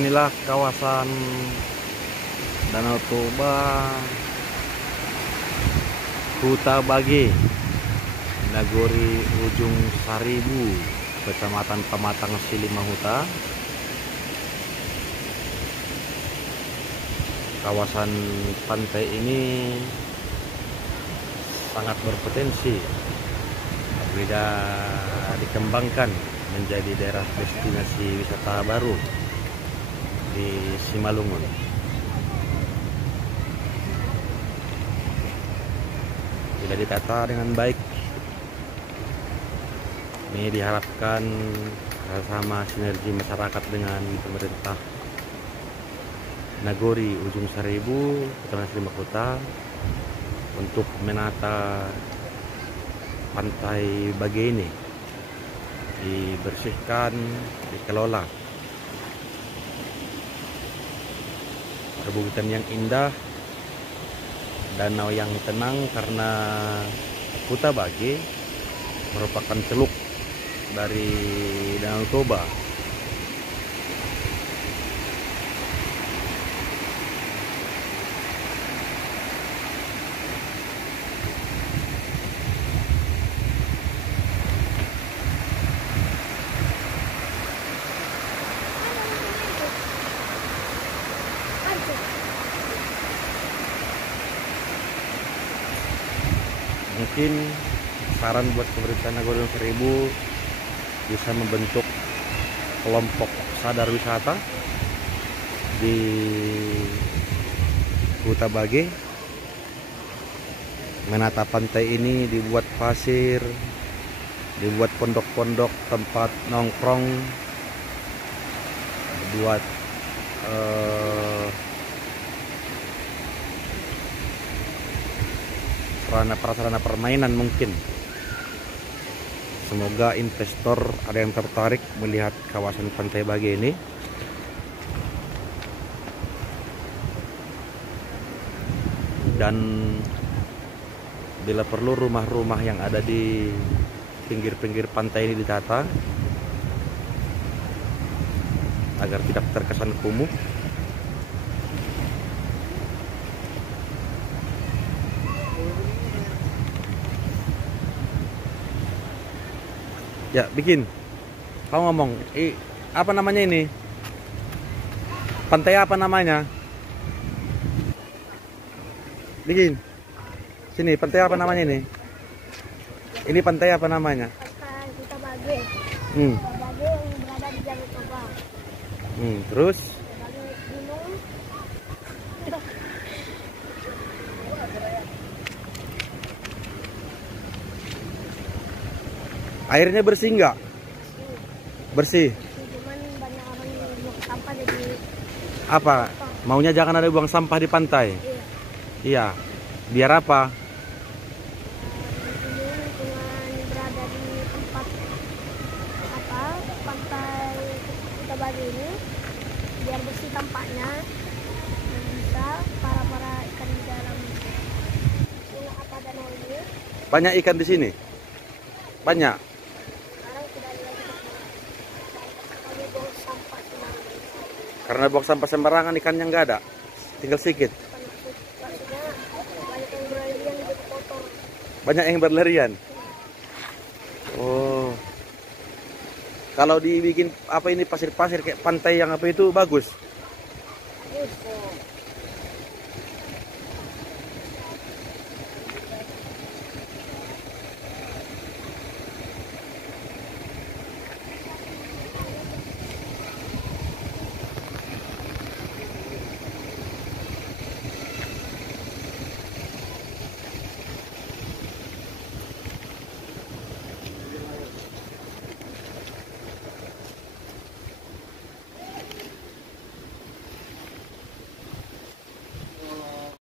Inilah kawasan Danau Toba, Huta Bage, Nagori Ujung Saribu, Kecamatan Pematang Silimahuta. Kawasan pantai ini sangat berpotensi apabila dikembangkan menjadi daerah destinasi wisata baru di Simalungun. Bila ditata dengan baik, ini diharapkan bersama sinergi masyarakat dengan pemerintah Nagori Ujung Saribu, Kecamatan Silimahuta, untuk menata pantai Bage ini, dibersihkan, dikelola. Perbukitan yang indah, danau yang tenang, karena Huta Bage merupakan teluk dari Danau Toba. Mungkin saran buat pemerintah Nagori Ujung Saribu bisa membentuk kelompok sadar wisata di Huta Bage, menata pantai ini, dibuat pasir, dibuat pondok-pondok tempat nongkrong, dibuat sarana permainan mungkin. Semoga investor ada yang tertarik melihat kawasan pantai Bage ini. Dan bila perlu rumah-rumah yang ada di pinggir-pinggir pantai ini ditata agar tidak terkesan kumuh. Ya, bikin. Kamu ngomong, apa namanya ini? Pantai apa namanya? Bikin. Sini, pantai apa namanya ini? Ini pantai apa namanya? Pantai Huta Bage. Hmm. Huta Bage yang berada di Danau Toba. Terus? Sebagai gunung. Airnya bersih nggak? Bersih. Cuman banyak orang yang buang sampah jadi. Apa? Maunya jangan ada buang sampah di pantai? Iya. Iya. Biar apa? Ini lingkungan berada di tempat pantai Huta Bage ini, biar bersih tampaknya, dan bisa para ikan di dalam danau ini. Banyak ikan di sini? Banyak. Sekarang tidak ada lagi kami buang sampah sembarangan. Karena buang sampah sembarangan ikannya nggak ada. Tinggal sedikit. Maksudnya banyak yang berlarian jadi kotor. Banyak yang berlarian. Oh. Kalau dibikin apa ini pasir-pasir kayak pantai yang apa itu bagus. Bagus.